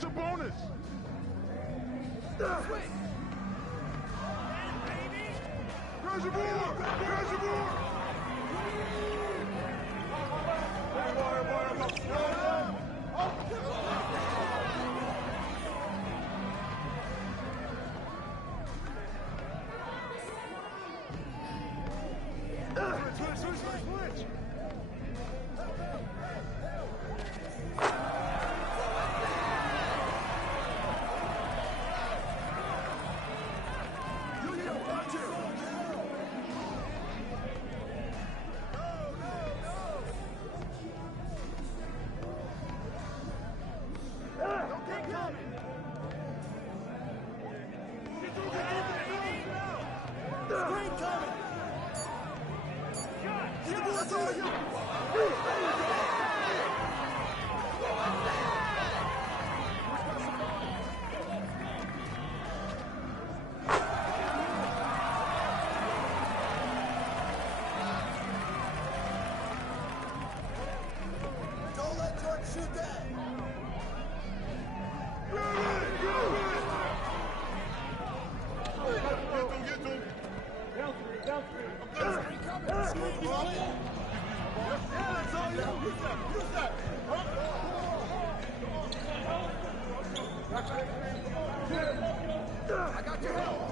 Sabonis! Swing! Reservoir! Reservoir! Switch! Don't let Jordan shoot that! I got your help!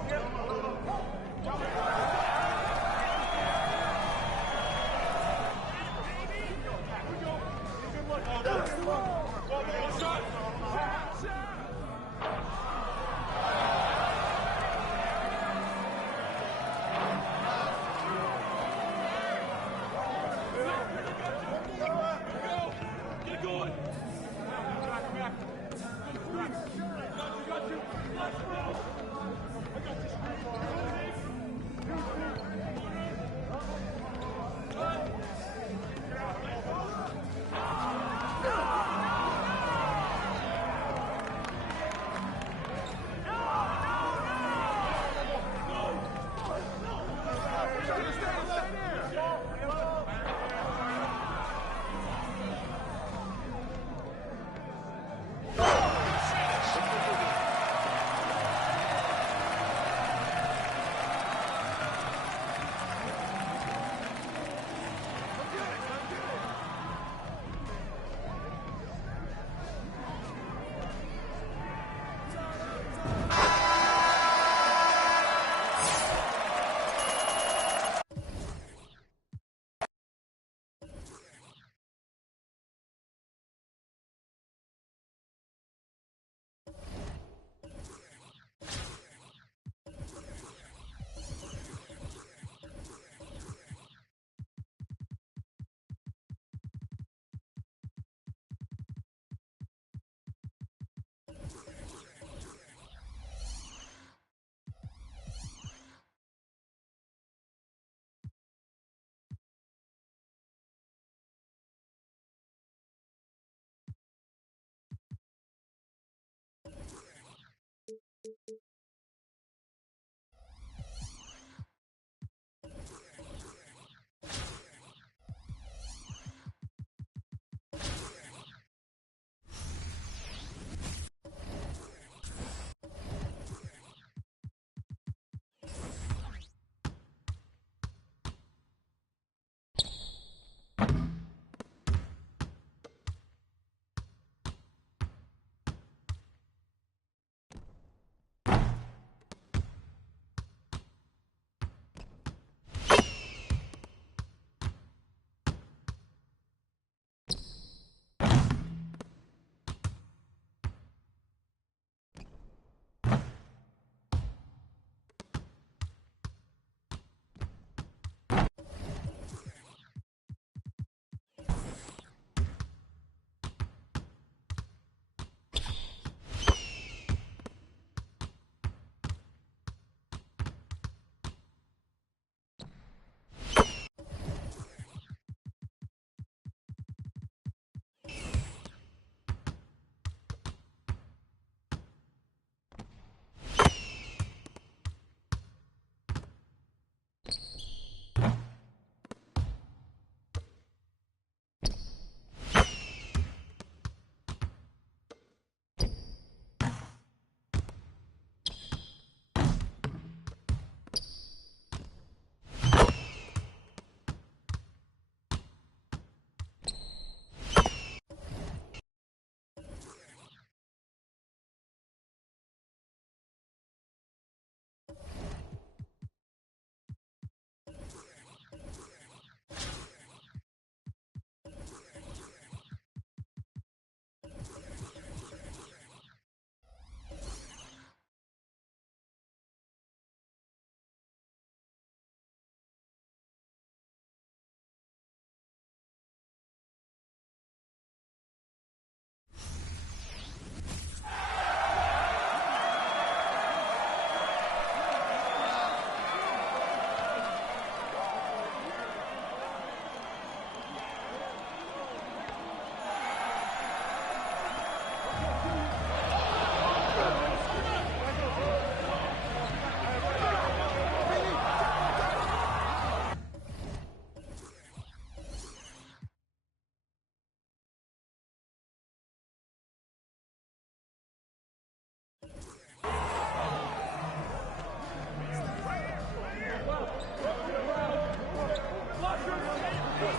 Boy,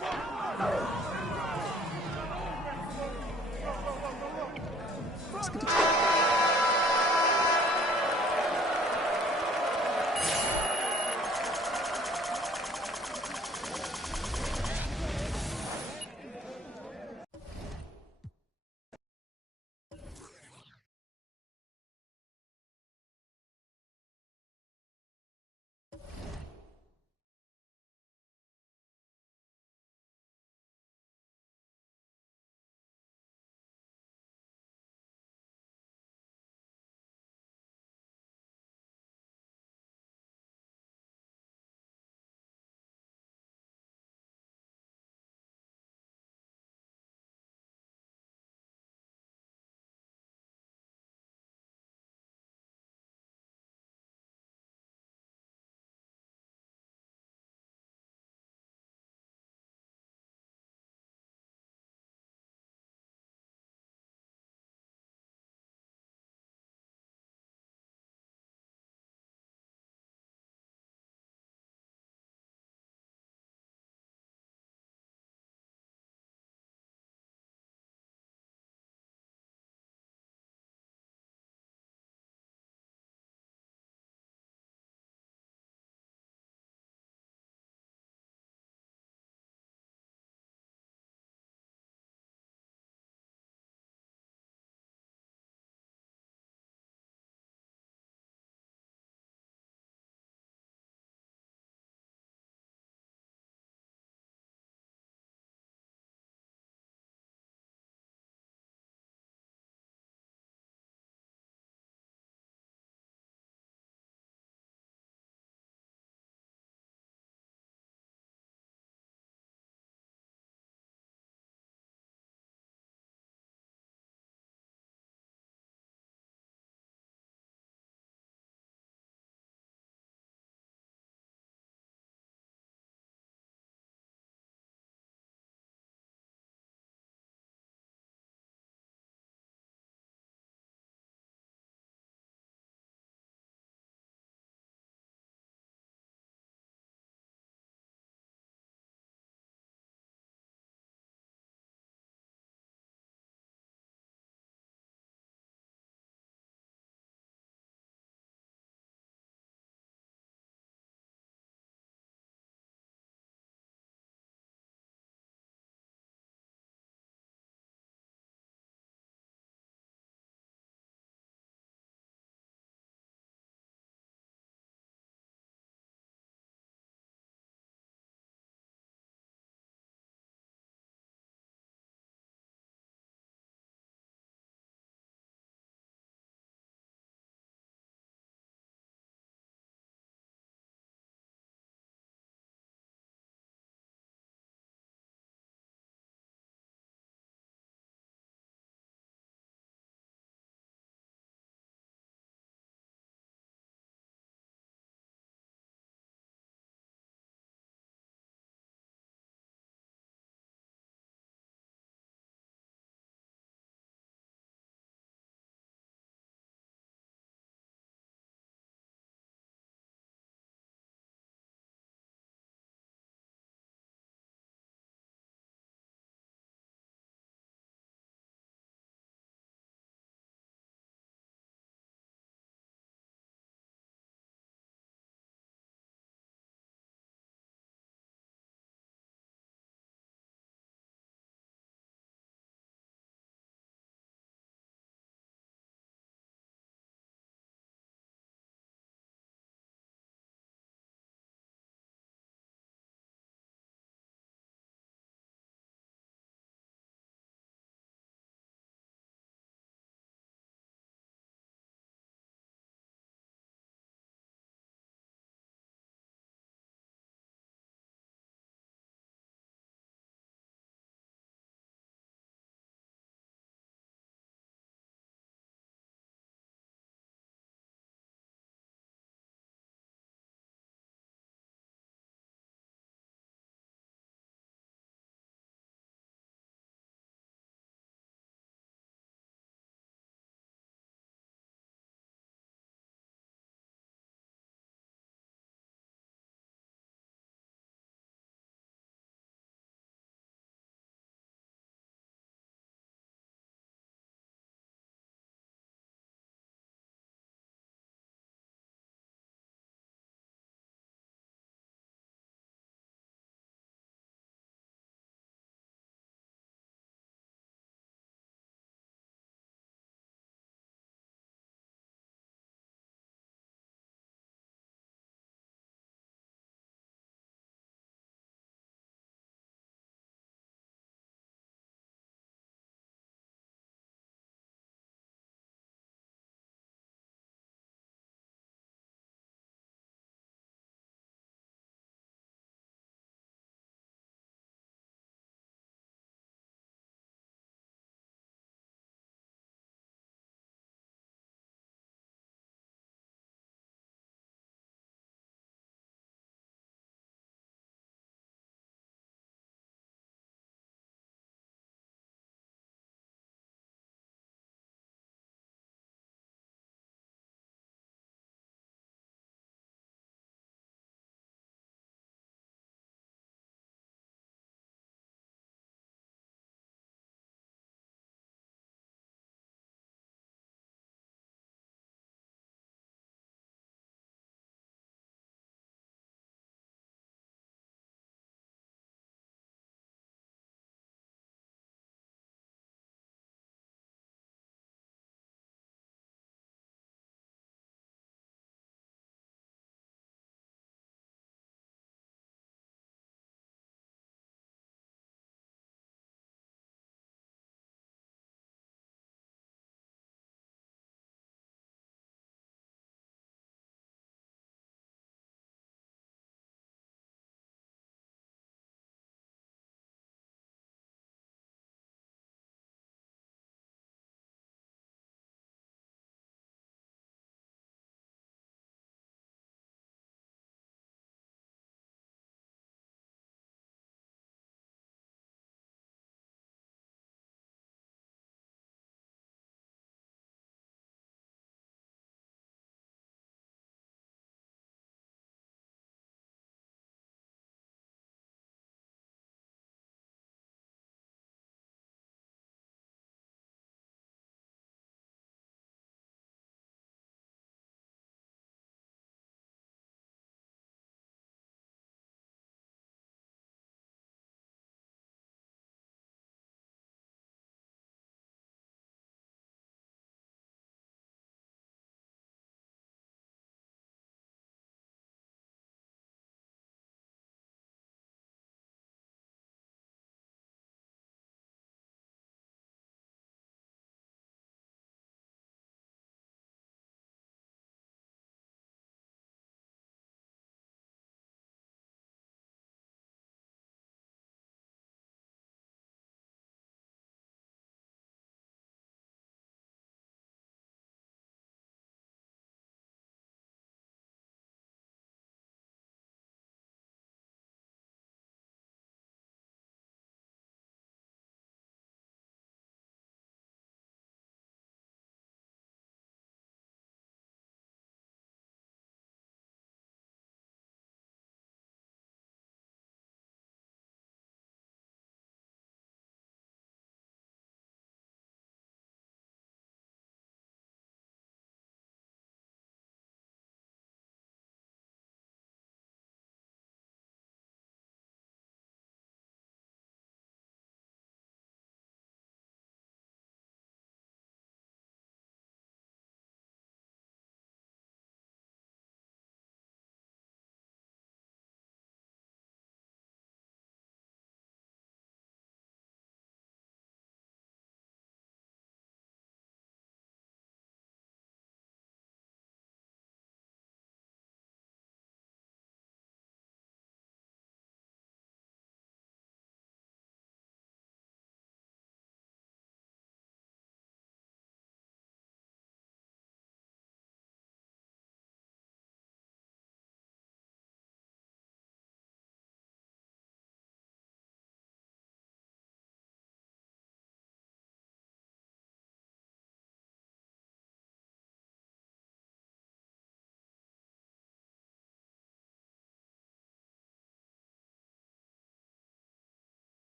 boy.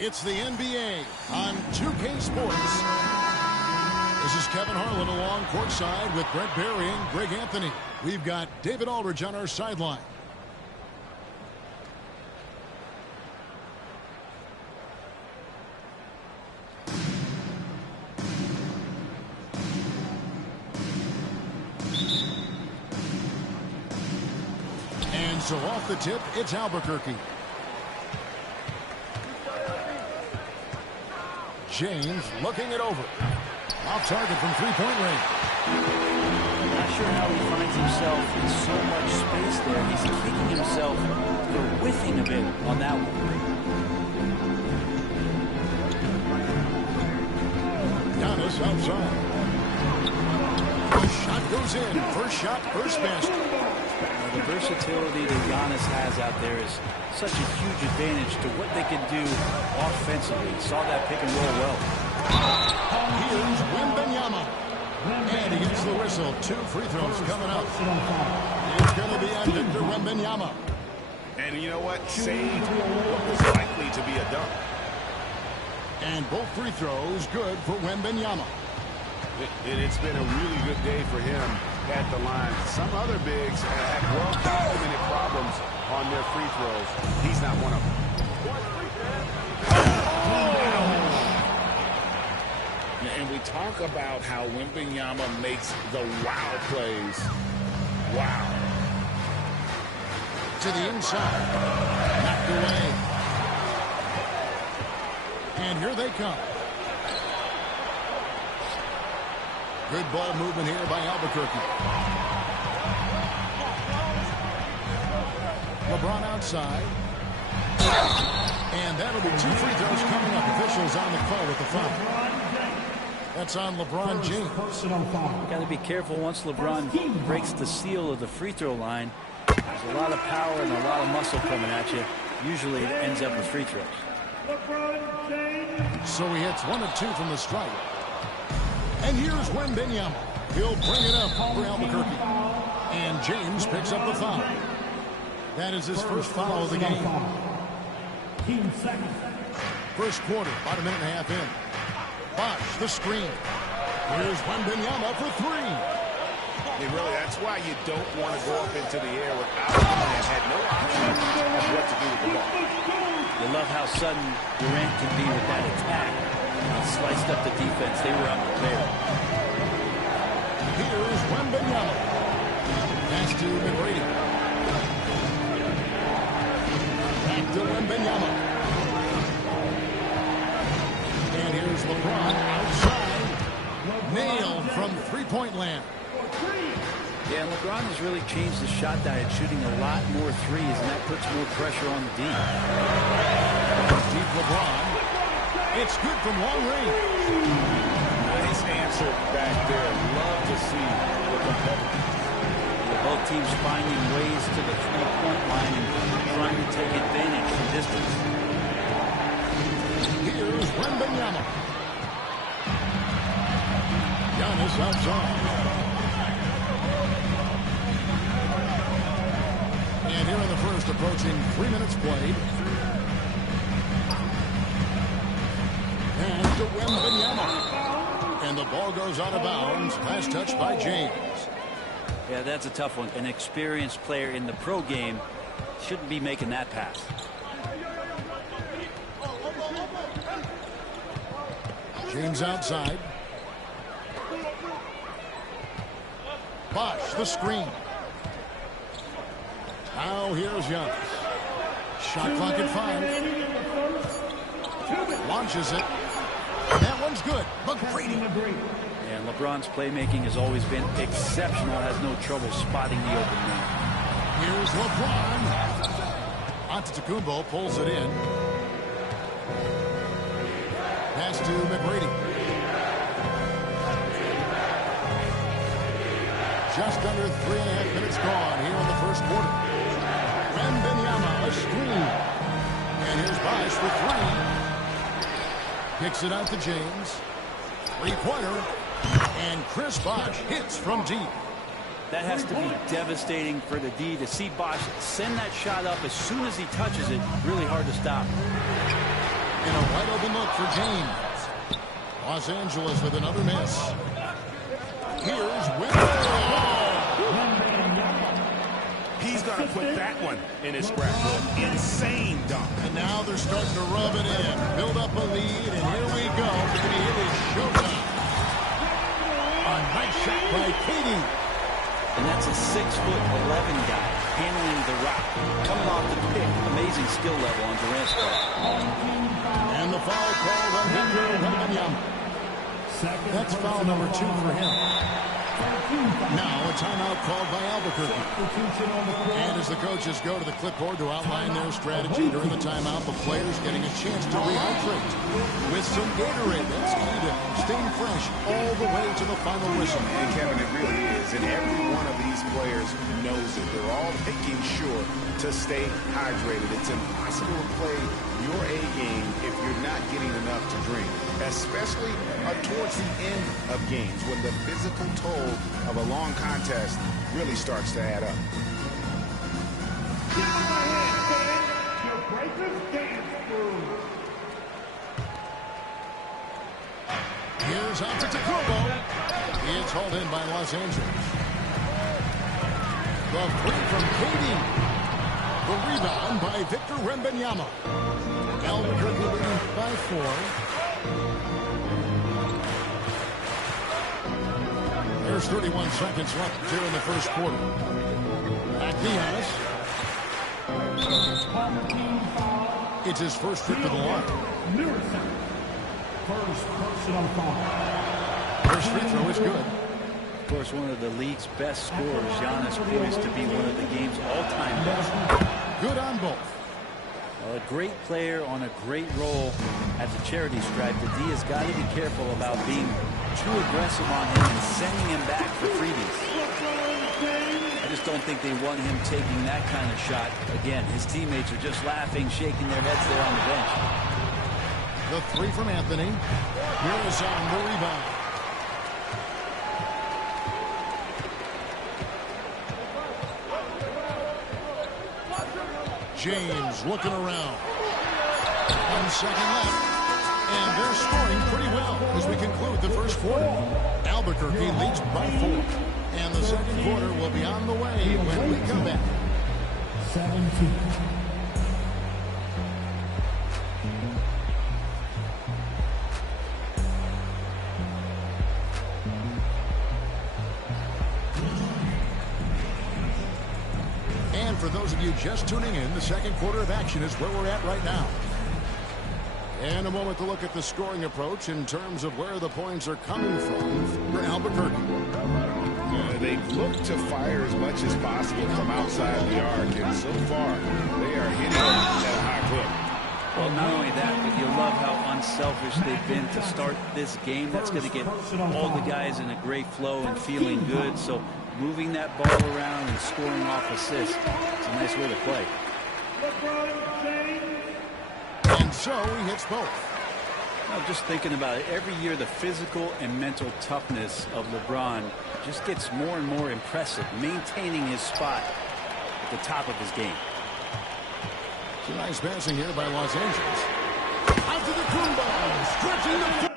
It's the NBA on 2K Sports. This is Kevin Harlan along courtside with Brent Barry and Greg Anthony. We've got David Aldridge on our sideline. And so off the tip, it's Albuquerque. James looking it over. Off target from three-point range. Not sure how he finds himself in so much space there. He's kicking himself for whiffing a bit on that one. Giannis outside. The shot goes in. First shot, first basket. The versatility that Giannis has out there is such a huge advantage to what they can do offensively. Saw that pick and roll well. Here's Wembanyama. And he gets the whistle. 2 free throws coming up. It's going to be on Victor Wembanyama. And you know what? Saved what was likely to be a dunk. And both free throws good for Wembanyama. It's been a really good day for him at the line. Some other bigs have well-documented problems on their free throws. He's not one of them. And we talk about how Wembanyama makes the wow plays. Wow. To the inside. Knocked away. And here they come. Good ball movement here by Albuquerque. LeBron outside. And that'll be 2 free throws coming up. Officials on the call with the foul. That's on LeBron James. Got to be careful once LeBron breaks the seal of the free throw line. There's a lot of power and a lot of muscle coming at you. Usually it ends up with free throws. So he hits 1 of 2 from the stripe. And here's Wembanyama. He'll bring it up for Albuquerque. And James picks up the foul. That is his first foul of the game. First quarter, about a minute and a half in. Bosh, the screen. Here's Wembanyama for 3. Really, that's why you don't want to go up into the air without a man. Had no option of what to do with the ball. You love how sudden Durant can be with that attack. He sliced up the defense. They were unprepared. Here's Wembanyama. Pass to McGrady. Back to Wembanyama. And here's LeBron outside. Nailed from three-point land. Yeah, and LeBron has really changed the shot diet, shooting a lot more threes, and that puts more pressure on the D. Deep LeBron. It's good from long range. Nice answer back there. Love to see the competitive. Both teams finding ways to the three-point line and trying to take advantage from distance. Here's Wembanyama. Giannis outside. And here in the first, approaching 3 minutes played. And to Wembanyama. And the ball goes out of bounds. Last touch by James. Yeah, that's a tough one. An experienced player in the pro game shouldn't be making that pass. James outside. Bosh, the screen. Now here's Giannis. Shot clock at 5. Launches it. That one's good. McGrady. And LeBron's playmaking has always been exceptional. Has no trouble spotting the open man. Here's LeBron. Antetokounmpo pulls it in. Pass to McGrady. Just under 3.5 minutes gone here in the first quarter. Wembanyama, a screen. And here's Bosh for 3. Kicks it out to James. Three-pointer. And Chris Bosh hits from deep. That has to be devastating for the D to see Bosh send that shot up as soon as he touches it. Really hard to stop. And a wide open look for James. Los Angeles with another miss. Here's Wembanyama. He's going to put that one in his scrapbook. Insane dunk. And now they're starting to rub it in. Build up a lead, and here we go. It is showtime. A nice shot by Katie. And that's a 6'11" guy handling the rock. Coming off the pick. Amazing skill level on Durant's part. And the foul called on Victor Wembanyama. That's foul number 2 for him. Now a timeout called by Albuquerque. And as the coaches go to the clipboard to outline their strategy during the timeout, the players getting a chance to rehydrate with some Gatorade. That's key to staying fresh all the way to the final whistle. And Kevin, it really is. And every one of these players knows it. They're all making sure to stay hydrated. It's impossible to play your A game if you're not getting enough to drink, especially towards the end of games when the physical toll of a long contest really starts to add up. Get on my head, fans. Your breakers dance move. Here's Antetokounmpo. It's hauled in by Los Angeles. The three from KD. The rebound by Victor Wembanyama. Albuquerque leading by 4. There's 31 seconds left here in the first quarter. Back Giannis. It's his first trip to the line. First personal foul. First free throw is good. Of course, one of the league's best scorers. Giannis poised to be one of the game's all-time best. Good on both. A great player on a great role at the charity stripe. The D has got to be careful about being too aggressive on him and sending him back for freebies. I just don't think they want him taking that kind of shot. Again, his teammates are just laughing, shaking their heads there on the bench. The three from Anthony. Here is on the rebound. James looking around. 1 second left. And they're scoring pretty well as we conclude the first quarter. Albuquerque leads by 4. And the second quarter will be on the way when we come back. 17. And for those of you just tuning in, the second quarter of action is where we're at right now. And a moment to look at the scoring approach in terms of where the points are coming from for Albuquerque. They've looked to fire as much as possible from outside the arc, and so far they are hitting at a high clip. Well, not only that, but you love how unselfish they've been to start this game. That's going to get all the guys in a great flow and feeling good. So moving that ball around and scoring off assists, it's a nice way to play. And so he hits both. Now, just thinking about it, every year the physical and mental toughness of LeBron just gets more and more impressive, maintaining his spot at the top of his game. Some nice passing here by Los Angeles. Out to the Kumba, stretching the floor.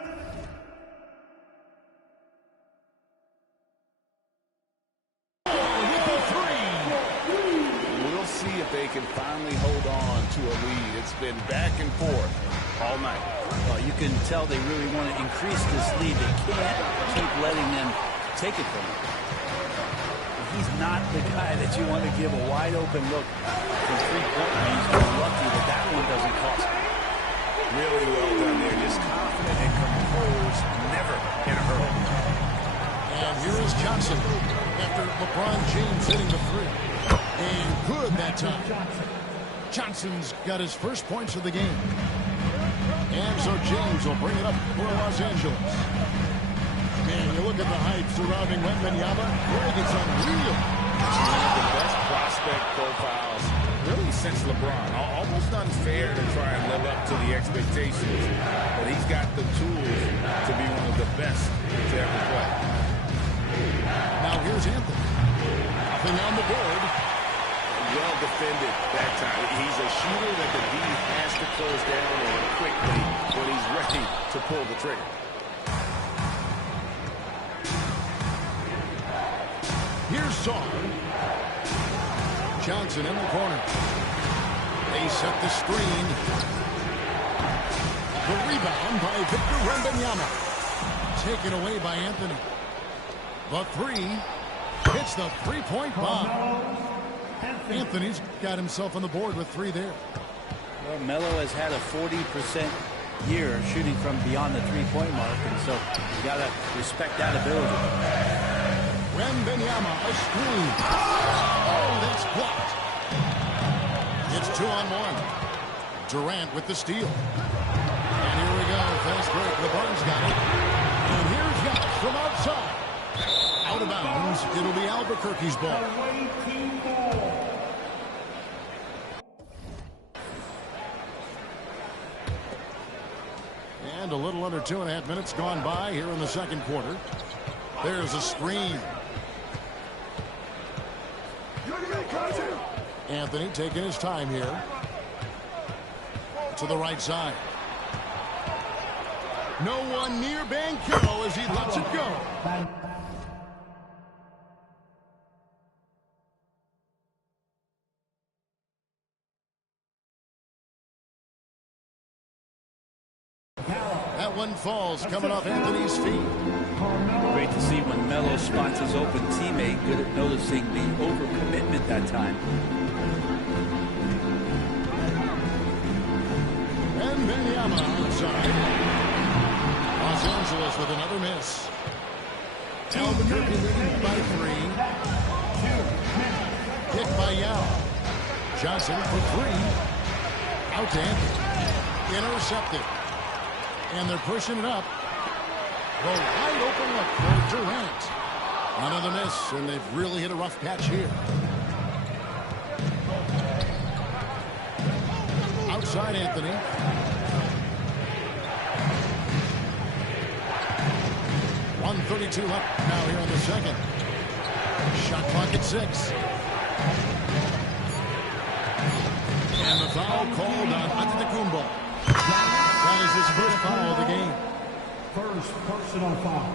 We'll see if they can finally hold on to a lead. It's been back and forth all night. Well, you can tell they really want to increase this lead. They can't keep letting them take it from him. He's not the guy that you want to give a wide open look from three-point range. They're lucky that that one doesn't cost him. Really well done there. Just confident and composed, never in a hurry. And here is Johnson after LeBron James hitting the three. And good that time. Johnson's got his first points of the game. And so James will bring it up for Los Angeles. Man, you look at the hype surrounding Wembanyama. Greg, it's unreal. He's one of the best prospect profiles really since LeBron. Almost unfair to try and live up to the expectations, but he's got the tools to be one of the best to ever play. Now here's Anthony. Nothing on the board. Well defended that time. He's a shooter that the D has to close down on quickly when he's ready to pull the trigger. Here's Saul. Johnson in the corner. They set the screen. The rebound by Victor Wembanyama. Taken away by Anthony. The three hits the three-point bomb. Anthony's got himself on the board with 3 there. Well, Melo has had a 40% year shooting from beyond the three-point mark, and so you got to respect that ability. Wembanyama, a screen. Oh, that's blocked. It's 2-on-1. Durant with the steal. And here we go. Fast break. LeBron's got it. And here's Giannis from outside. Out of bounds. It'll be Albuquerque's ball. And a little under 2.5 minutes gone by here in the second quarter. There's a screen. Anthony taking his time here. To the right side. No one near Banchero as he lets it go. That one falls, coming off Anthony's feet. Great to see when Melo spots his open teammate. Good at noticing the overcommitment that time. And Wembanyama outside. Los Angeles with another miss. Albuquerque leading by 3. Kick by Yao. Johnson for 3. Out to Anthony. Intercepted. And they're pushing it up. The wide open look for Durant. Another miss, and they've really hit a rough patch here. Outside Anthony. .132 left now here in the second. Shot clock at 6. And the foul called on Antetokounmpo. That is his first foul of the game. First personal foul.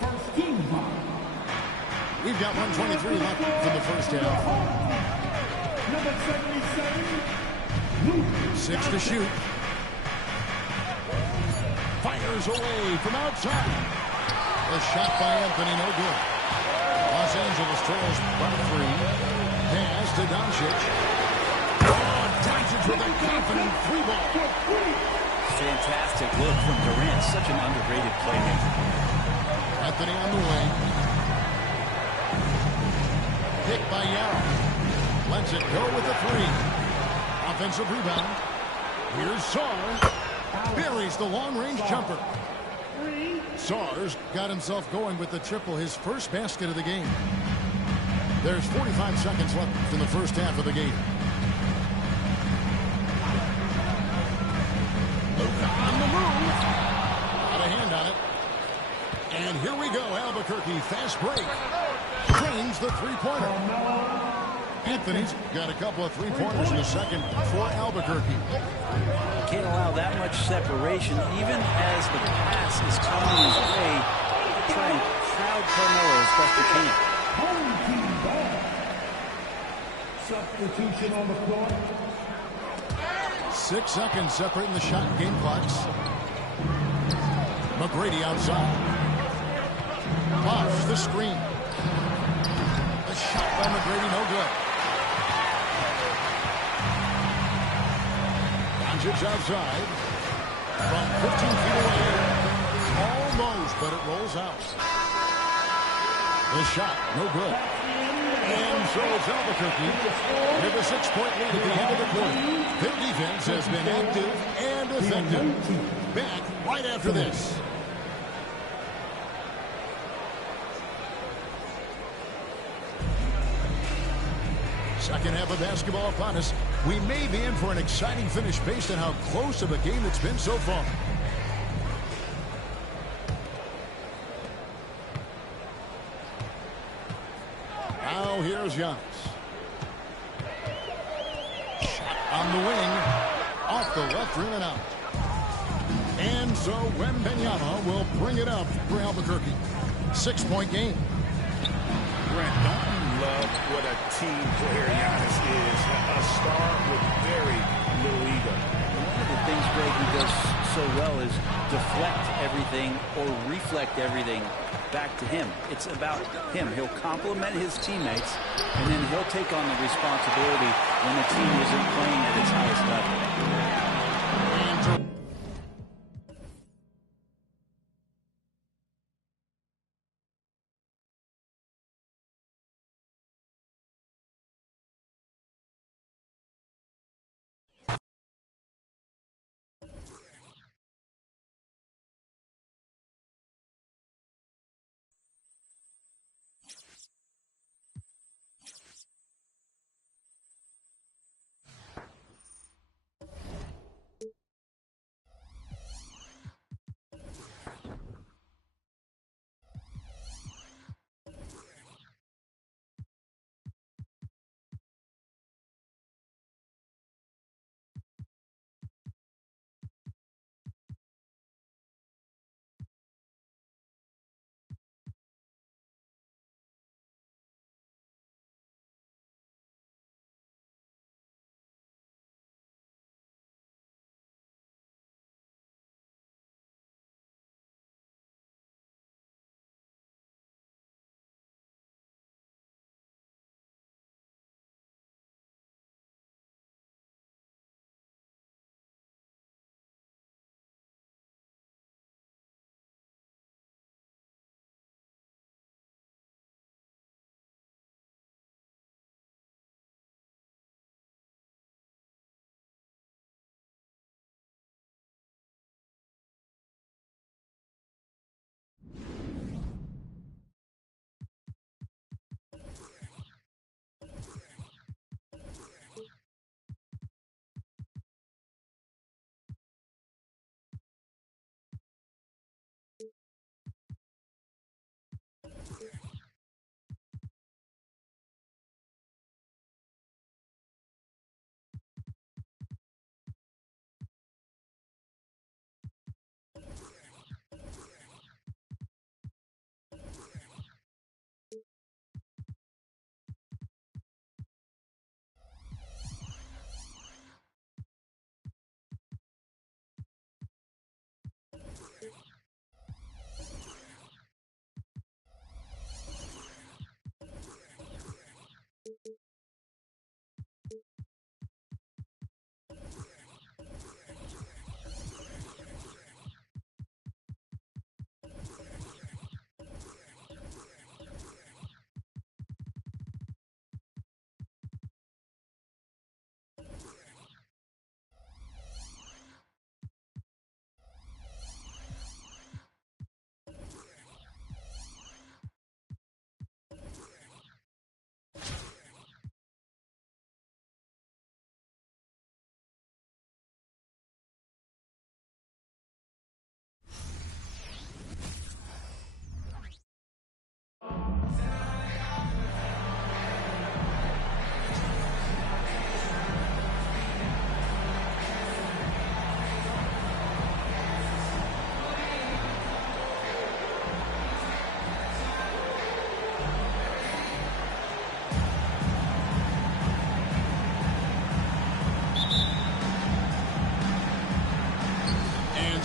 First team foul. We've got 1:23 left for the first half. Number 77, 6 to shoot. Fires away from outside. A shot by Anthony, no good. Los Angeles trails by 3. Pass to Doncic. Oh, Doncic with a confident 3-ball. Fantastic look from Durant. Such an underrated playmaker. Anthony on the wing. Pick by Yao. Lets it go with a 3. Offensive rebound. Here's Sarr. Buries the long-range jumper. Sarr's got himself going with the triple, his first basket of the game. There's 45 seconds left in the first half of the game. Luka on the move. Got a hand on it. And here we go. Albuquerque, fast break. Drains the three-pointer. Anthony's got a couple of three-pointers in the second for Albuquerque. Can't allow that much separation, even as the pass is coming his way. Try and crowd Carmelo as best you can. home team ball. Substitution on the floor. 6 seconds separating the shot and game clocks. McGrady outside. Bosh the screen. The shot by McGrady, no good. Doncic outside. From 15 feet away. Almost, but it rolls out. The shot, no good. And so it's Albuquerque with a 6-point lead at the end of the quarter. Their defense has been active and effective. Back right after this. Second half of basketball upon us. We may be in for an exciting finish based on how close of a game it's been so far. Now here's Giannis. Shot on the wing. Off the left rim and out. And so Wembanyama will bring it up for Albuquerque. 6-point game. Brent, don't you love what a team player Giannis is? A star with very little ego. One of the things, Greg, he does so well is deflect everything or reflect everything back to him. It's about him. He'll compliment his teammates, and then he'll take on the responsibility when the team isn't playing at its highest level.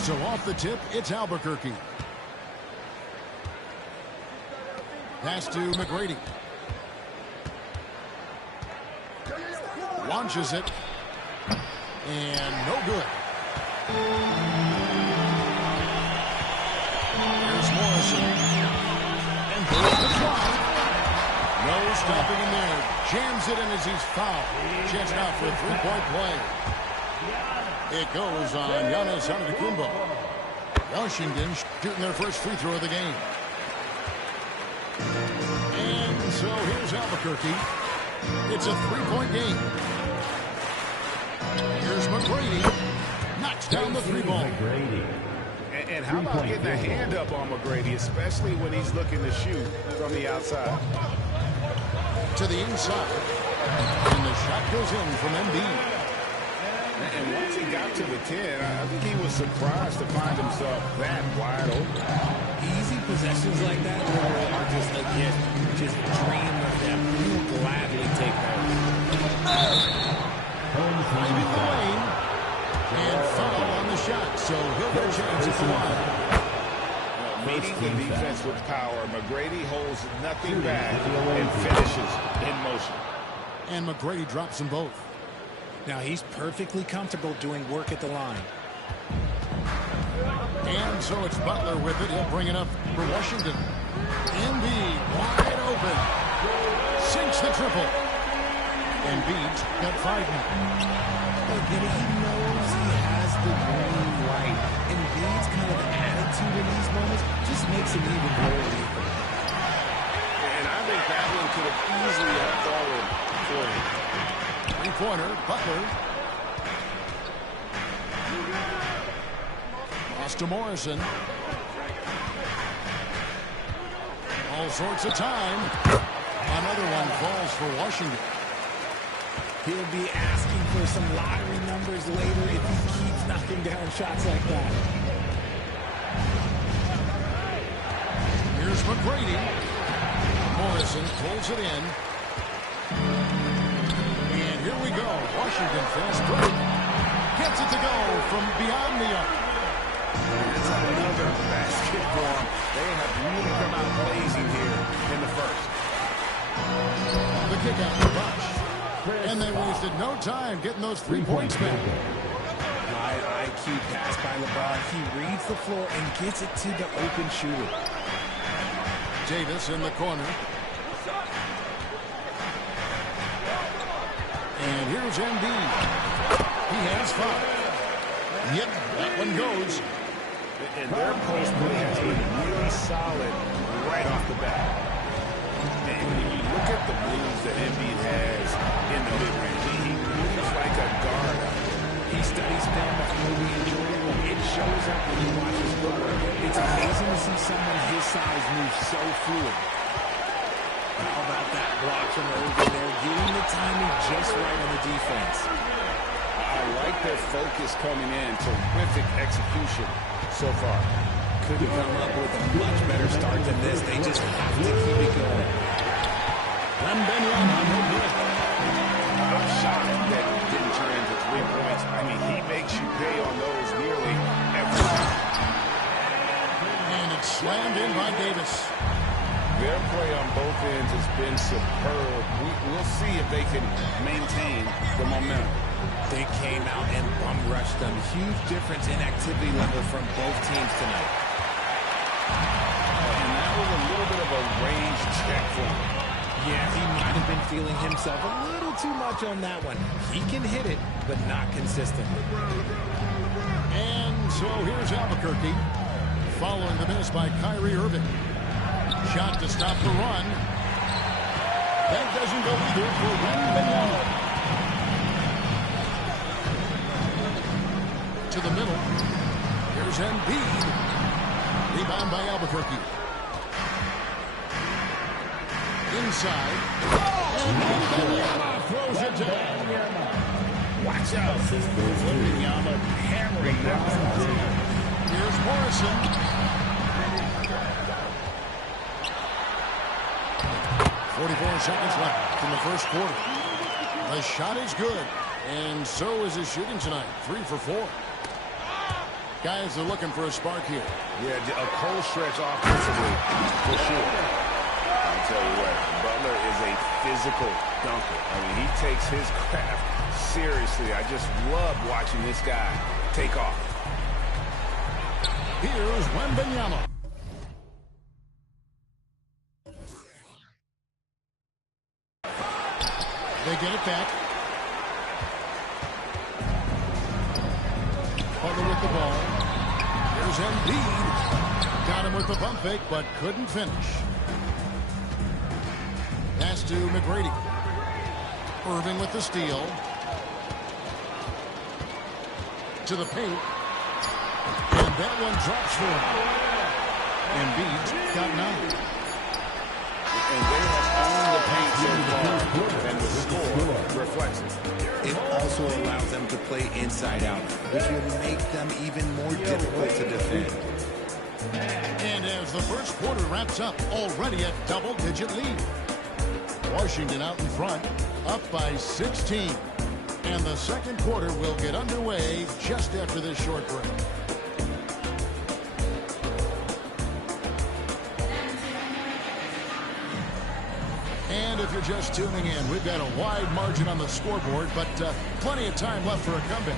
So off the tip, it's Albuquerque. Pass to McGrady. Launches it. And no good. Here's Morrison. And there's the try. No stopping him there. Jams it in as he's fouled. Chance out for a three-point play. It goes on Giannis Antetokounmpo. Washington shooting their first free throw of the game. And so here's Albuquerque. It's a three-point game. Here's McGrady. Knocks down the three ball. And how about getting a hand up on McGrady, especially when he's looking to shoot from the outside. To the inside. And the shot goes in from Embiid. And once he got to the 10, I think he was surprised to find himself that wide open. Easy possessions like that are just a gift. Just dream of them. You will gladly take those. Driving the lane. And foul on the shot. So he'll get a chance at the line. Meeting the defense with power. McGrady holds nothing back and finishes in motion. And McGrady drops them both. Now he's perfectly comfortable doing work at the line. And so it's Butler with it. He'll bring it up for Washington. Embiid wide open. Sinks the triple. Embiid's got 5 now. Again, he knows he has the green light. Embiid's kind of attitude in these moments just makes him even more lethal. And I think that one could have easily fallen for him. Three-pointer, Butler. Lost to Morrison. All sorts of time. Another one falls for Washington. He'll be asking for some lottery numbers later if he keeps knocking down shots like that. Here's McGrady. Morrison pulls it in. And here we go. Washington fast break. Gets it to go from beyond the arc. It's another basket for them. They have really come out blazing here in the first. The kick out to Bosh. And they wasted no time getting those 3 points back. High IQ pass by LeBron. He reads the floor and gets it to the open shooter. Davis in the corner. And here's Embiid. He has 5. Yep, that one goes. And their post play has been really solid right off the bat. And when you look at the moves that Embiid has in the mid-range, he moves like a guard. He studies film like movie enjoying when it shows up when you watch his footwork. It's amazing to see someone his size move so fluid. How about that block from over there, getting the timing just right on the defense. I like their focus coming in. Terrific execution so far. Couldn't come up with a much better start than this. They just have to keep it going. I'm shocked that it didn't turn into 3 points. I mean, he makes you pay on those nearly every time. And it's slammed in by Davis. Their play on both ends has been superb. We'll see if they can maintain the momentum. They came out and bum rushed them. Huge difference in activity level from both teams tonight. And that was a little bit of a range check for him. Yeah, he might have been feeling himself a little too much on that one. He can hit it, but not consistently. And so here's Albuquerque. Following the miss by Kyrie Irving. Shot to stop the run. That doesn't go either for Wembanyama. To the middle. Here's Embiid. Rebound by Albuquerque. Inside. And Wembanyama throws it down. Watch out. Wembanyama hammering that one. Here's Morrison. 44 seconds left in the first quarter. The shot is good, and so is his shooting tonight. 3 for 4. Guys are looking for a spark here. Yeah, a cold stretch offensively, for sure. I'll tell you what, Butler is a physical dunker. I mean, he takes his craft seriously. I just love watching this guy take off. Here's Wembanyama. They get it back. Butler with the ball. Here's Embiid. Got him with the pump fake, but couldn't finish. Pass to McGrady. Irving with the steal. To the paint. And that one drops for him. Embiid's got 9. And they have owned the paint so far, and the score reflects it. It also allows them to play inside out, which will make them even more difficult to defend. And as the first quarter wraps up, already a double-digit lead. Washington out in front, up by 16. And the second quarter will get underway just after this short break. And if you're just tuning in, we've got a wide margin on the scoreboard, but plenty of time left for a comeback.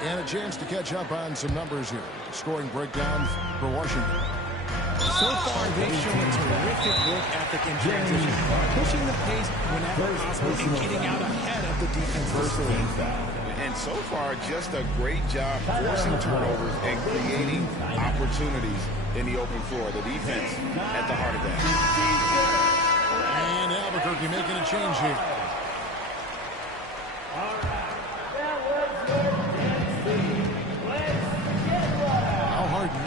And a chance to catch up on some numbers here. Scoring breakdown for Washington. So far, they've shown a terrific work ethic in transition, pushing the pace whenever possible and getting out ahead of the defensive scheme. And so far, just a great job forcing turnovers and creating opportunities in the open floor. The defense at the heart of that. And Albuquerque making a change here. Now Harden.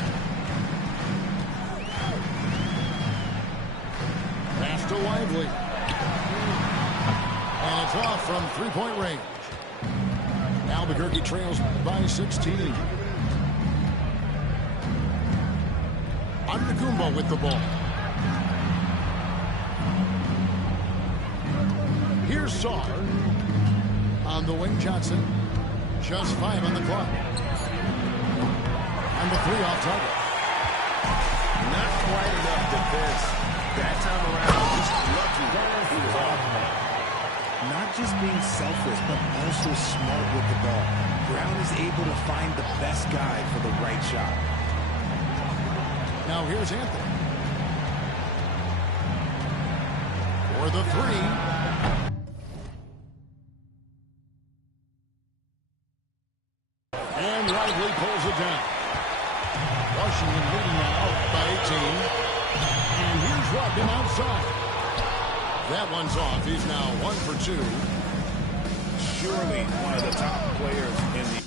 Pass to Lively. And it's off from three-point range. Albuquerque trails by 16. Antetokounmpo with the ball. Here's Sarr. On the wing, Johnson. Just 5 on the clock. And the 3 off target. Not quite enough defense. That time around, just lucky he was off. Not just being selfless, but also smart with the ball. Brown is able to find the best guy for the right shot. Now here's Anthony. For the 3. And Lively pulls it down. Washington leading now by 18. And here's Rodman outside. That one's off. He's now 1 for 2. Surely one of the top players in the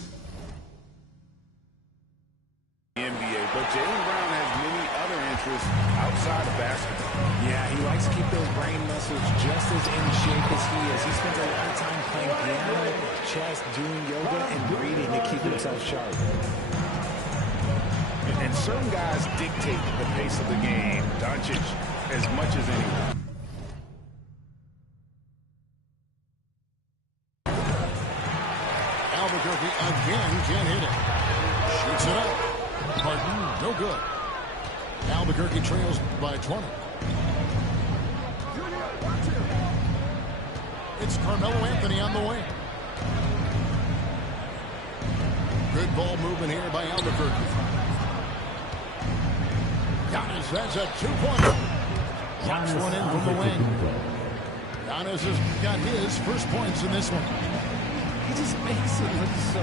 NBA. But Jaylen Brown has many other interests outside of basketball. Yeah, he likes to keep those brain muscles just as in shape as he is. He spends a lot of time playing piano, chess, doing yoga, and reading to keep himself sharp. And certain guys dictate the pace of the game. Doncic as much as anyone. Albuquerque again can't hit it. Shoots it up. Harden, no good. Albuquerque trails by 20. It's Carmelo Anthony on the wing. Good ball movement here by Albuquerque. Giannis, that's a 2-pointer. Knocks one in from the wing. Giannis has got his first points in this one. He just makes it look so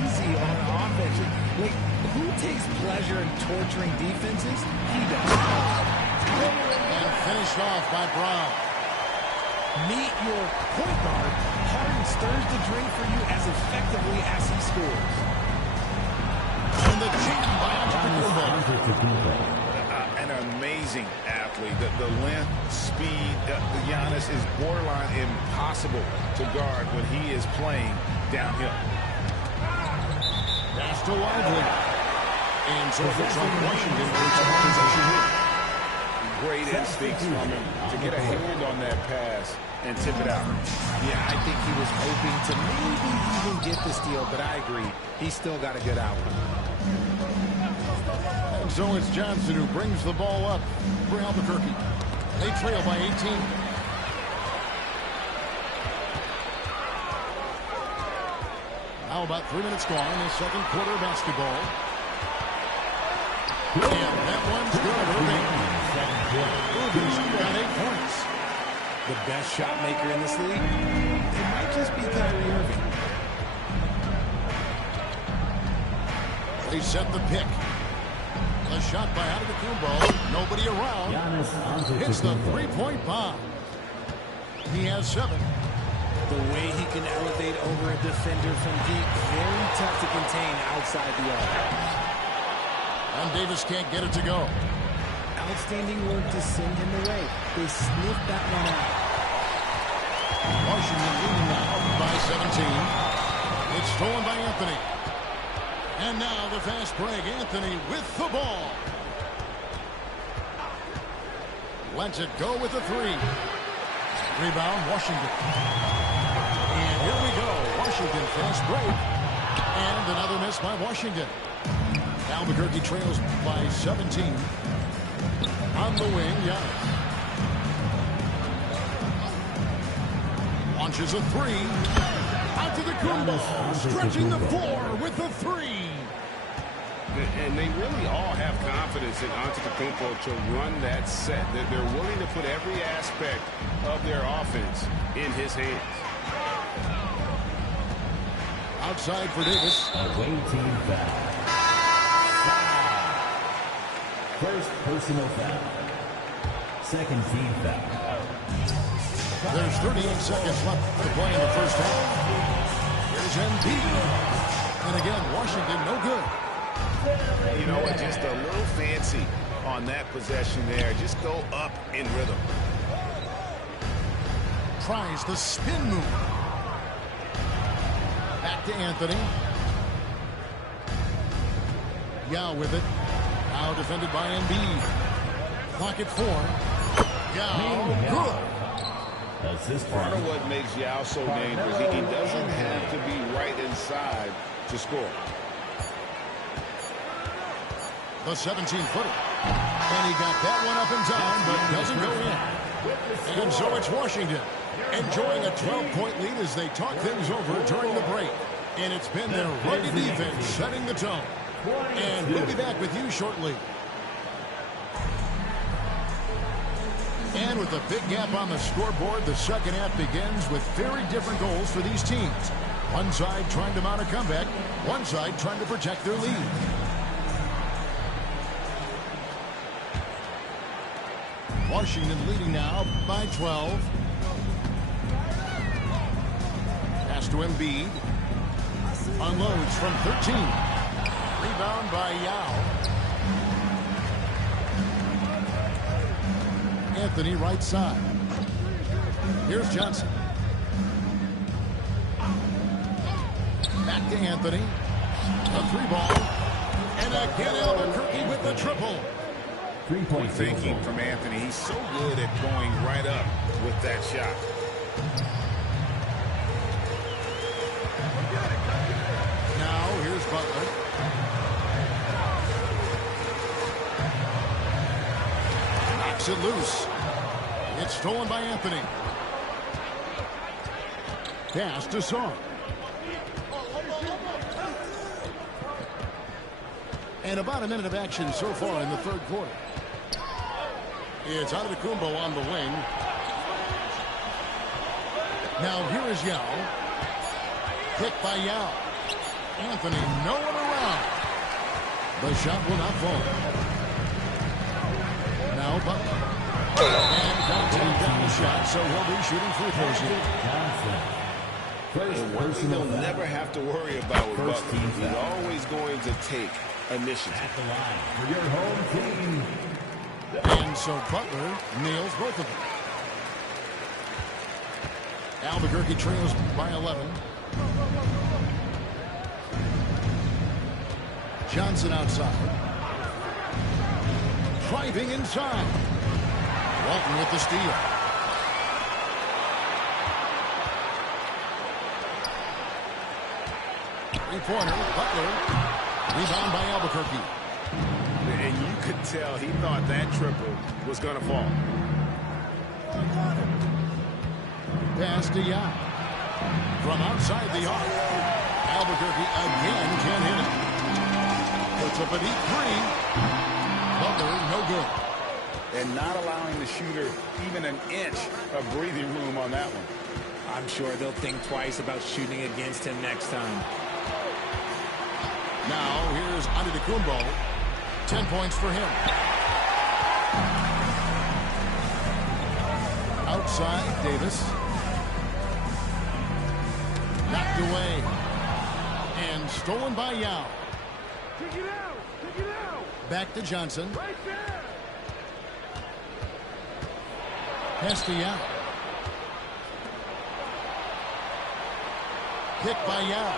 easy on offense. Like, who takes pleasure in torturing defenses? He does. And finished off by Brown. Meet your point guard. Harden stirs the drink for you as effectively as he scores. And the jam by Antetokounmpo. An amazing athlete. The length, speed, Giannis is borderline impossible to guard when he is playing downhill. Pass to Lively. And so looks like Washington takes possession here. great instincts from him to get a hand on that pass and tip it out. Yeah, I think he was hoping to maybe even get the steal, but I agree. He still got a good outcome. And so it's Johnson who brings the ball up for Albuquerque. They trail by 18. Now about 3 minutes gone in the second quarter of basketball. And that one's good. Irving's got 8 points. The best shot maker in this league, it might just be Kyrie Irving. They set the pick. The shot by Antetokounmpo. Nobody around. Hits the three-point bomb. He has 7. The way he can elevate over a defender from deep, very tough to contain outside the arc. And Davis can't get it to go. Outstanding work to send him away. They sniffed that one out. Washington leading now by 17. It's stolen by Anthony. And now the fast break. Anthony with the ball. Lets it go with the 3. Rebound, Washington. And here we go. Washington fast break. And another miss by Washington. Albuquerque trails by 17. On the wing, Giannis. Launches a 3. Out to the Kumbo. Stretching the floor with the 3. And they really all have confidence in Antetokounmpo to run that set. They're willing to put every aspect of their offense in his hands. Outside for Davis. Away team foul. First personal foul. Second team foul. There's 38 seconds left to play in the first half. Here's Embiid. And again, Washington no good. You know what? Just a little fancy on that possession there. Just go up in rhythm. Tries the spin move. Back to Anthony. Yao with it. Now defended by Embiid. Clock at 4. Yao, good. Part of what makes Yao so dangerous, he doesn't have to be right inside to score. The 17-footer. And he got that one up in time, but doesn't go in. And so it's Washington enjoying a 12-point lead as they talk things over during the break. And it's been their rugged defense setting the tone. And we'll be back with you shortly. And with a big gap on the scoreboard, the second half begins with very different goals for these teams. One side trying to mount a comeback, one side trying to protect their lead. Washington leading now by 12. Pass to Embiid. Unloads from 13. Rebound by Yao. Anthony right side. Here's Johnson. Back to Anthony. A 3-ball. And again Albuquerque with the triple. Good thinking from Anthony. He's so good at going right up with that shot. Now here's Butler. Knocks it loose. It's stolen by Anthony. Pass to Song. And about a minute of action so far in the third quarter. It's Antetokounmpo on the wing. Now here is Yao. Pick by Yao. Anthony, no one around. The shot will not fall. Now Butler. And contact down the shot, so he'll be shooting free throws here. And one thing they'll never have to worry about with Butler, he's always going to take initiative. At the line for your home team. And so Butler nails both of them. Albuquerque trails by 11. Johnson outside. Driving inside. with the steal. Three-pointer, Butler. Rebound by Albuquerque. And you could tell he thought that triple was going to fall. Pass to Yao. From outside the arc. Albuquerque again can't hit it. Puts up a deep three. Butler, no good. And not allowing the shooter even an inch of breathing room on that one. I'm sure they'll think twice about shooting against him next time. Now, here's Antetokounmpo. 10 points for him. Outside, Davis. Knocked away. And stolen by Yao. Take it out! Take it out! Back to Johnson. Right there! Pass to Yao. Picked by Yao.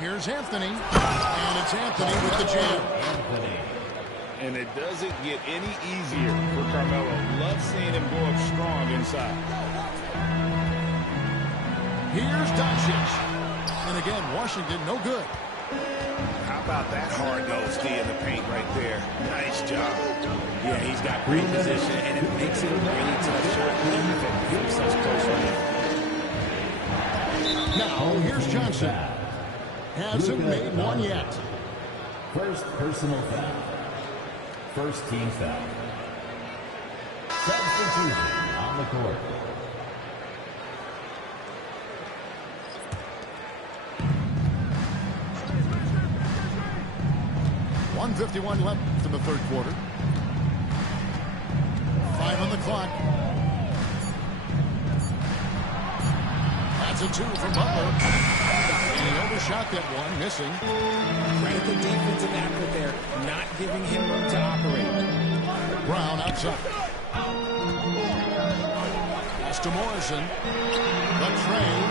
Here's Anthony. And it's Anthony with the jam. And it doesn't get any easier for Carmelo. Love seeing him go up strong inside. Here's Doncic. And again, Washington no good. How about that hard-nosed D in the paint right there? Nice job. Yeah, he's got great position, and it makes it a really tough shot from such close range. Now, here's Johnson. Hasn't made one yet. First personal foul. First team foul. Substitution on the court. 1:51 left in the third quarter. 5 on the clock. That's a 2 from Butler. And he overshot that one, missing. Credit the defensive effort there, not giving him room to operate. Brown outside. Pass to Morrison. The trade.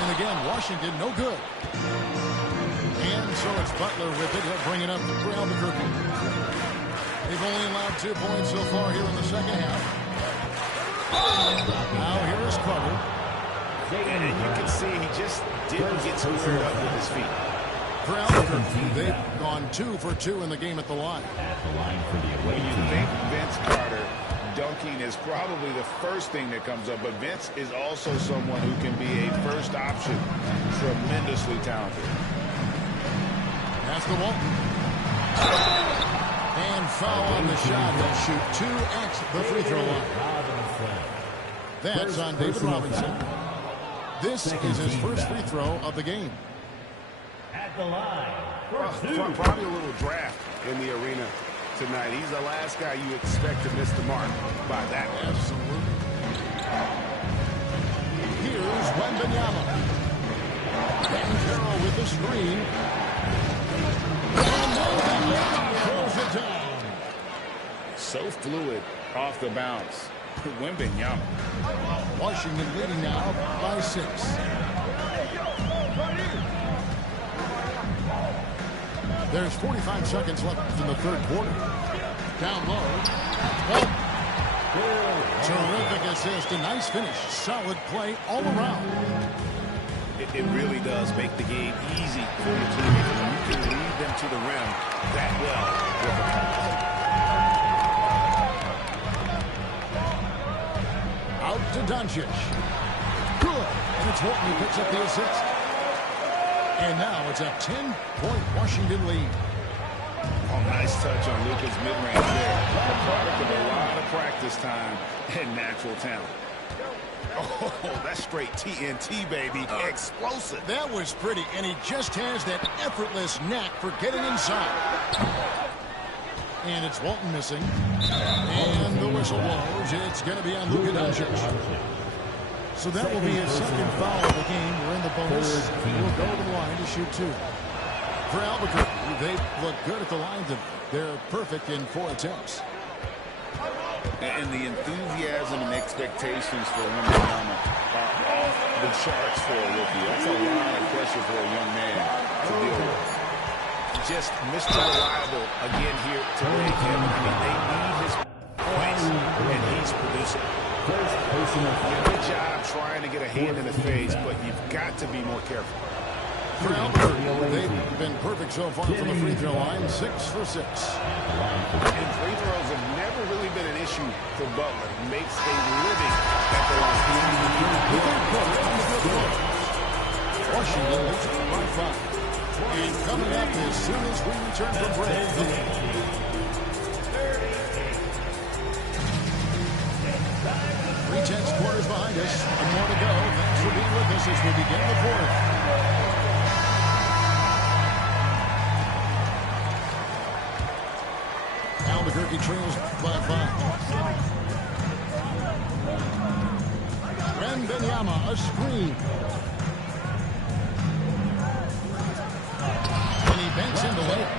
And again, Washington no good. And so it's Butler with it. He'll bring it up for Albuquerque. They've only allowed 2 points so far here in the second half. Now here is Carter. And you can see he just didn't get squared up with his feet. For Albuquerque, they've gone 2 for 2 in the game at the line. At the line for the away When you team. think Vince Carter, dunking is probably the first thing that comes up. But Vince is also someone who can be a first option. Tremendously talented. Pass to Walton. And foul on the shot. He'll shoot 2 at the free throw line. That's on David Robinson. This is his first free throw of the game. At the line for 2. Probably a little draft in the arena tonight. He's the last guy you expect to miss the mark by that much. Absolutely. Here's Wembanyama. Banchero with the screen. Throws it down. So fluid off the bounce. Wembanyama. Washington leading now by 6. There's 45 seconds left in the third quarter. Down low. Oh. Terrific assist. A nice finish. Solid play all around. It really does make the game easy for your teammates when you can lead them to the rim that well with a pass. Out to Doncic. Good. And it's Walton who picks up the assist. And now it's a 10-point Washington lead. Oh, nice touch on Luka's mid-range there. A product of a lot of practice time and natural talent. Oh, that's straight TNT, baby. Explosive. That was pretty, and he just has that effortless knack for getting inside. And it's Walton missing. And the whistle blows. It's going to be on Luka Doncic. So that will be his second foul of the game. We're in the bonus. He'll go to the line to shoot 2. For Albuquerque, they look good at the line. They're perfect in 4 attempts. And the enthusiasm and expectations for Wembanyama are off the charts for a rookie. That's a lot of pressure for a young man to deal with. Just Mr. Reliable again here today, Kevin. I mean, they need his point. explosive. First personal foul. Good job trying to get a hand in the face, but you've got to be more careful. For Albuquerque, they've been perfect so far from the free throw line, 6 for 6. And free throws have never really been an issue for Butler. Makes a living at the line. Washington leads it by 5. And coming up as soon as we return from break. Three tenths quarters behind us, and more to go. Thanks for being with us as we begin the fourth. Albuquerque trails by 5. Wembanyama, a screen. And he banks in the lane.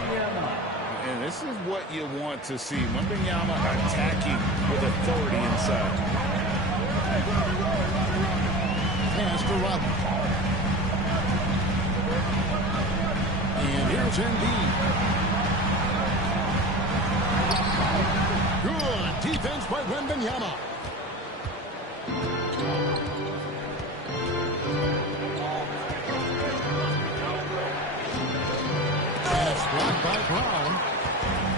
And this is what you want to see. Wembanyama attacking with authority inside. Pass to Rodman. And here's Embiid. Good defense by Wembanyama. Pass blocked by Brown.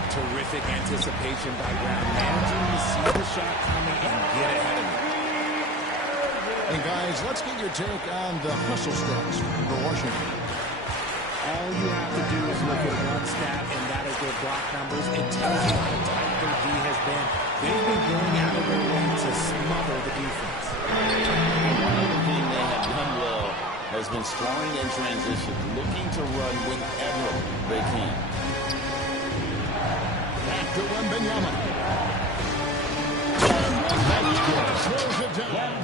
Terrific anticipation by Brown, managing to see the shot coming and get ahead of it. And guys, let's get your take on the hustle stats for Washington. All you have to do is look at one stat, and that is their block numbers. It tells you how tight their D has been. They've been going out of their way to smother the defense. One other thing they have done well has been scoring in transition, looking to run whenever they can. Back to Wembanyama. Throws it down.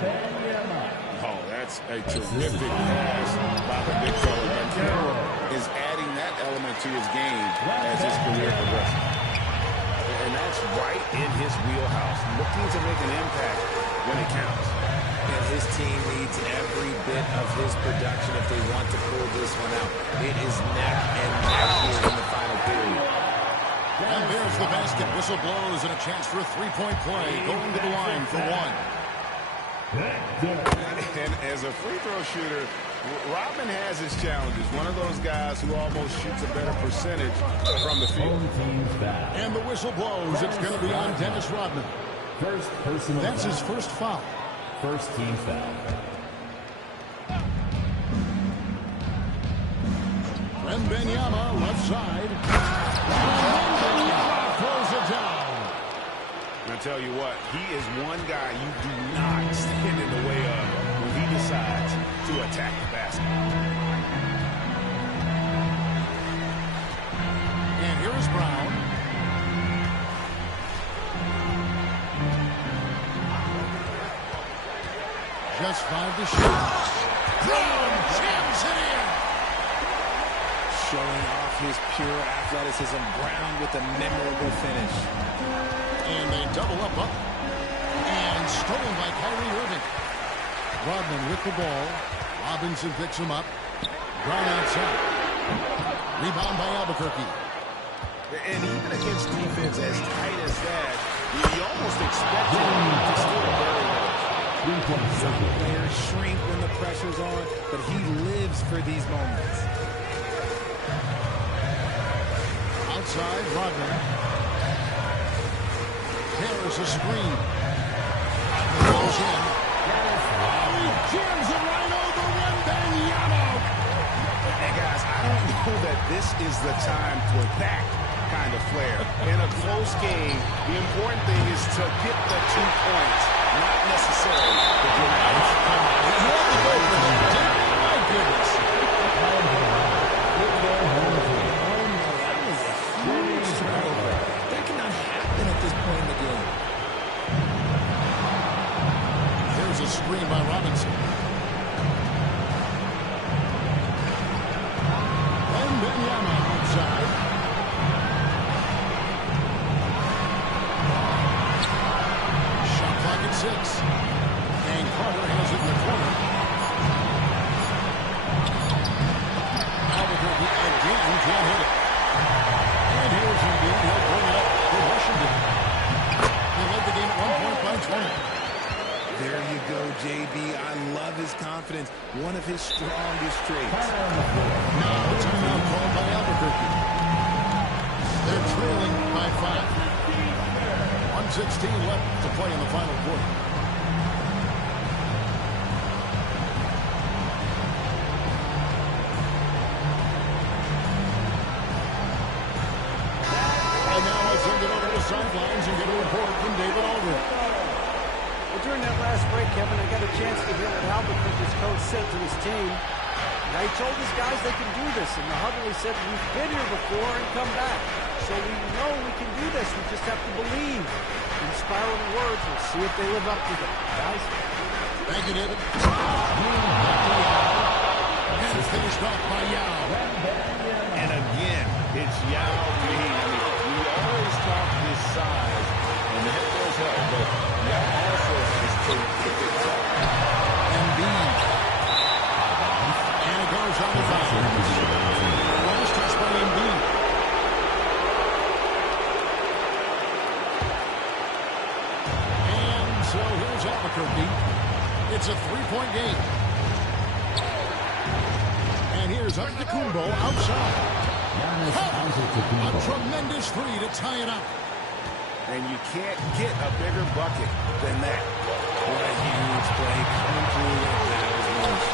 Oh, that's a terrific pass by the big fella. Wembanyama is adding that element to his game as his career progresses. And that's right in his wheelhouse, looking to make an impact when it counts. And his team needs every bit of his production if they want to pull this one out. It is neck and neck here in the final period. And there's the basket. Whistle blows and a chance for a three-point play. Going to the line for one. And as a free throw shooter, Rodman has his challenges. One of those guys who almost shoots a better percentage from the field. And the whistle blows. It's going to be on Dennis Rodman. First personal That's foul. his first foul. First team foul. Wembanyama, left side. Wembanyama throws it down. And I tell you what, he is one guy you do not stand in the way of when he decides to attack the basket. And here is Brown. Just 5 to shoot. Brown jams it in. Showing off his pure athleticism. Brown with a memorable finish. And they double up. And stolen by Kyrie Irving. Rodman with the ball. Robinson picks him up. Brown outside. Rebound by Albuquerque. And even against defense as tight as that, you almost expect him to still bury those. Some players shrink when the pressure's on, but he lives for these moments. Outside, Rodman. There's a screen. Goes in. He jams it right over Wembanyama. And guys, I don't know that this is the time for that kind of flair. In a close game, the important thing is to get the 2 points, not necessarily the dramatic. My goodness. That cannot happen at this point in the game. There's a screen by Robinson. Wembanyama outside. Shot clock at 6. And Carter has it in the corner. Albuquerque again can't hit it. And here's Embiid. He'll bring it up for Washington. They led the game at 1 point by 20. JB. I love his confidence. One of his strongest traits. Now, timeout called by Albuquerque. They're trailing by 5. 1:16 left to play in the final quarter. And now let's send it over to the sidelines and get a report from David Aldridge. Well, during that last break, Kevin, I got a chance to hear what Albuquerque's coach said to his team. Now, he told his guys they can do this, and the huddle, he said, we've been here before and come back. So we know we can do this. We just have to believe. Inspiring words. We'll see if they live up to them. Guys? Thank you, David. And it's finished off by Yao. And again, it's Yao Ming. I mean, we always talk his size, and that does help, but Yao also has terrific touch. Embiid. And it goes on the bounds. Last touch by Embiid. And so here's Albuquerque. It's a 3-point game. And here's Antetokounmpo outside. A tremendous three to tie it up. And you can't get a bigger bucket than that. What a huge play coming through when that was loose.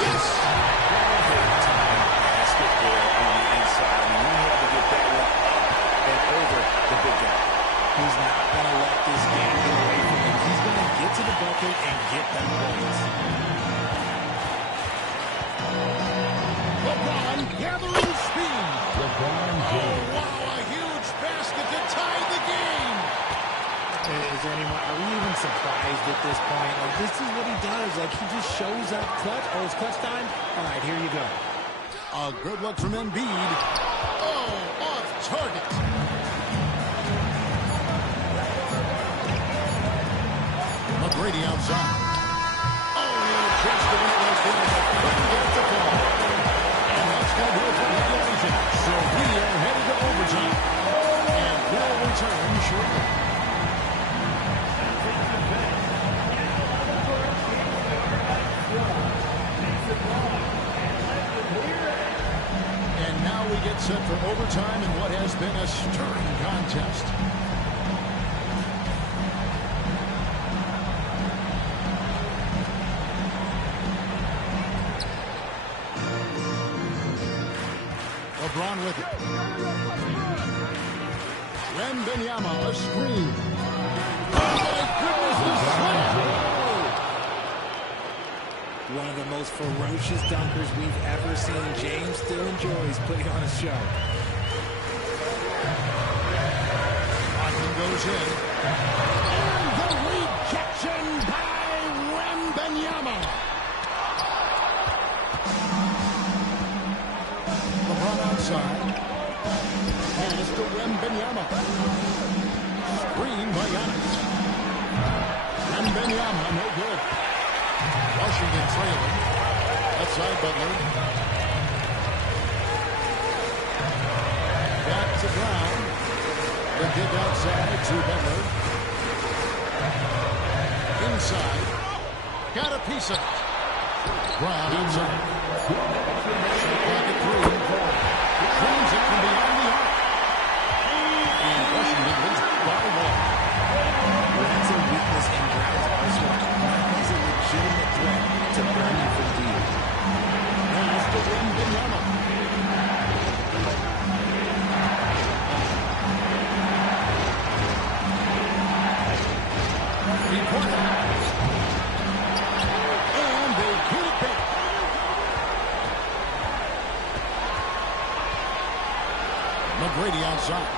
Yes! Basket there on the inside. I mean, we had to get that one up and over the big guy. He's not going to let this game get away from him. He's going to get to the bucket and get them points. LeBron gathering speed. Oh, wow, a huge basket to tie the game. Is there anyone, are we even surprised at this point? Like, this is what he does. Like, he just shows up clutch. Oh, it's clutch time? All right, here you go. A good look from Embiid. Oh, off target. McGrady outside. Oh, he had a chance to win it right there, but couldn't get it to fall. And that's going to do it for regulation. So we are headed to overtime. And we'll return shortly. And now we get set for overtime in what has been a stirring contest. LeBron with it. Wembanyama, a screen. Oh, my goodness, the slam! One of the most ferocious dunkers we've ever seen. James still enjoys putting on a show. Watson goes in. And the rejection by Wembanyama. LeBron outside. And it's to Wembanyama. Screen by Giannis. Wembanyama, no good. Washington trailing. Outside Butler. Back to Brown. The kick outside to Butler. Inside. Got a piece of it. Brown inside. Shot clock at 3. Cleans it from beyond the arc. And Washington leads by 1. That's a weakness in Brown's arsenal. He's a legitimate threat to burn you from deep. And it's to Wembanyama. And they put it back. McGrady outside.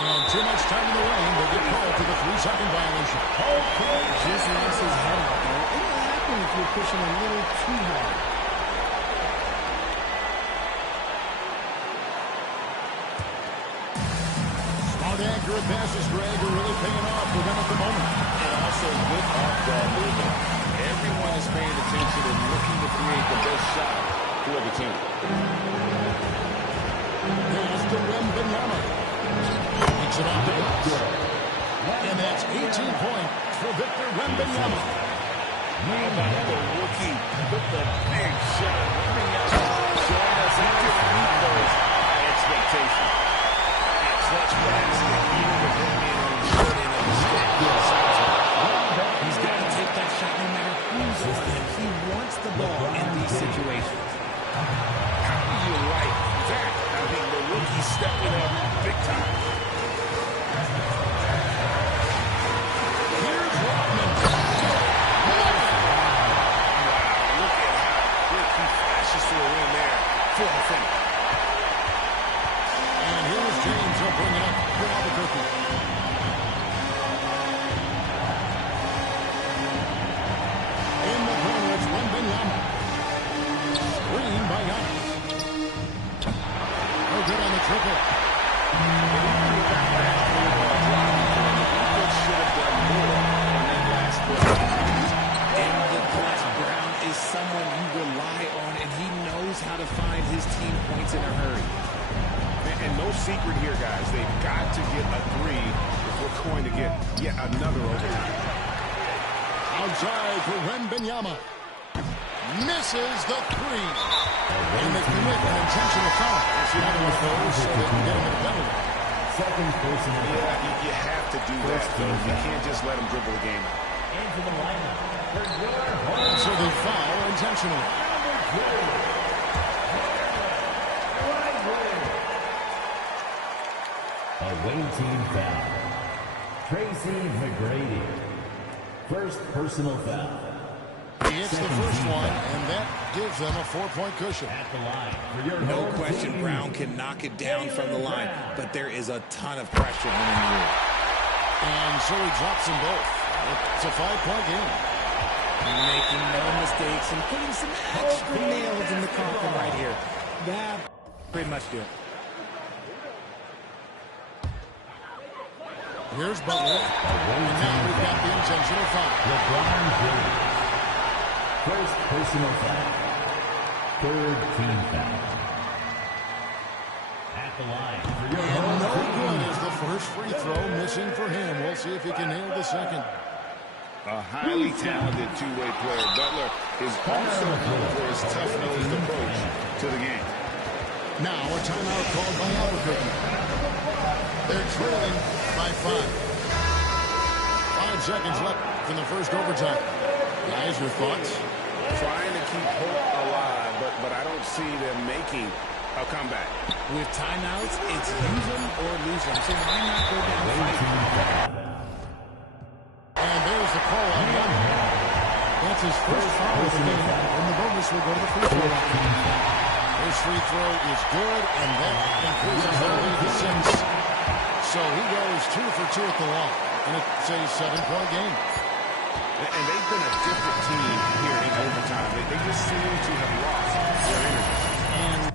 And too much time in the lane. They get called for the 3-second violation. Okay. Just lost his head out there. It will happen if you're pushing a little too hard. Smart, accurate passes, Greg, are really paying off for them at the moment. And also with off-ball movement. Everyone is paying attention and looking to create the best shot for the team. Pass to Wembanyama. Takes it off the glass. And that's 18 points for Victor Wembanyama. How about the rookie with the big shot? Wembanyama showing us he can meet those high expectations. Clutch basket, even with him being on the short end of the stick. He's got to take that shot no matter who's on him. He wants the ball in these situations. How do you like that? I think the rookie stepping up big time. Here's Rodman. Wow, look at how quick he flashes to a rim there for the finish. And here's James. He'll bring it up for Albuquerque. In the corner, it's Wembanyama. Screen by Giannis. No good on the triple. Should have done more on that last play. In the clutch, Brown is someone you rely on, and he knows how to find his team points in a hurry. And no secret here, guys. They've got to get a three if we're going to get yet another overtime. Outside for Wembanyama. Misses the three. And they commit an intentional foul. Another one of those so they can get him in a penalty. Second personal. Yeah, you have to do that, though. You can't just let them dribble the game out. Into the lineup. So they foul intentionally. Away team foul. Tracy McGrady. First personal foul. He hits the first one, and that gives them a 4-point cushion. At the line for your No home question, team. Brown can knock it down from the line, but there is a ton of pressure on him. And so he drops them both. It's a 5-point game. Making no mistakes and putting some extra nails in the coffin right here. That pretty much do it. Here's Butler. And now we've got the intentional foul. LeBron James. First personal foul. Third team foul. At the line for your And home no team. good is the first free throw missing for him. We'll see if he can nail the second. A highly talented two-way player. Butler is also known for his tough-nosed approach to the game. Now a timeout called by Albuquerque. They're trailing by 5. 5 seconds left in the first overtime. Guys, your thoughts? Trying to keep hope alive, but I don't see them making a comeback. With timeouts, it's use them or lose them. So why not go down fighting? And there's the call on him. That's his first foul of the game, and the bonus will go to the free throw line. His free throw is good, and that increases their lead to 6. So he goes 2 for 2 at the line, and it's a 7-point game. And they've been a different team here in overtime. They just seem to have lost their energy. And